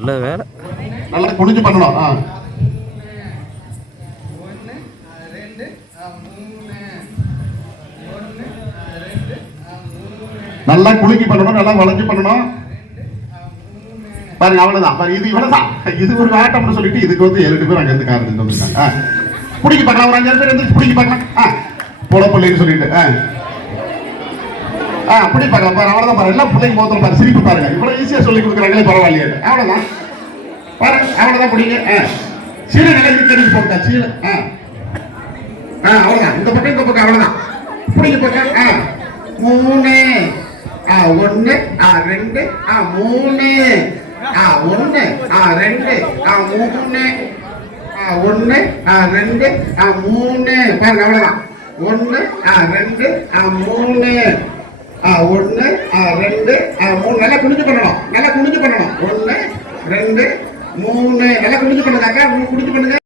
நல்ல வேலை நல்லா குனிஞ்சு பண்ணணும். ஆ. நல்லா குலுக்கி பண்ணணும் நல்லா வளைஞ்சு பண்ணணும். பாருங்க அவ்வளவுதான். பாருங்க இது இவ்வளவுதான். இது ஒரு வேட்டம்னு சொல்லிட்டு இதுக்கு வந்து ஏழு பேர் அங்க இருந்து கார் எடுத்து வந்திருக்காங்க. ஆ. பார்க்கலாம் ஒரு அஞ்சாறு பேர் வந்து பிடிக்கி பார்க்கலாம் போல பிள்ளைன்னு சொல்லிட்டு அப்படி பார்க்கலாம் பாரு அவ்வளவுதான் பாரு. எல்லாம் பிள்ளைங்க போத்துல பாரு. சிரிப்பு பாருங்க. இவ்வளவு ஈஸியா சொல்லி கொடுக்குறாங்களே பரவாயில்லையே. அவ்வளவுதான். பாரு அவ்வளவுதான் பிடிங்க. ஆ. சீலை தெரிஞ்சு போட்டா சீலை. ஆ. ஆ அவ்வளவுதான். இந்த பக்கம் இந்த பக்கம் அவ்வளவுதான். பிடிங்க போட்டேன் ஆ. மூணு. ஆ ஒண்ணு. ஆ ரெண்டு. ஆ மூணு. ஆ ஒண்ணு. ஆ ரெண்டு. ஆ மூணு. ஆ ஒண்ணு. ஆ ரெண்டு. ஆ மூணு. பாருங்க அவ்வளவுதான். ஒன்று ஆ ரெண்டு. ஆ மூணு. ஆ ஆ ரெண்டு ஆ மூணு நல்லா குடிஞ்சு பண்ணணும். நல்லா குடிஞ்சு பண்ணணும். ஒன்று ரெண்டு மூணு நல்லா குடிஞ்சு பண்ணுங்க குடிஞ்சு பண்ணுங்க.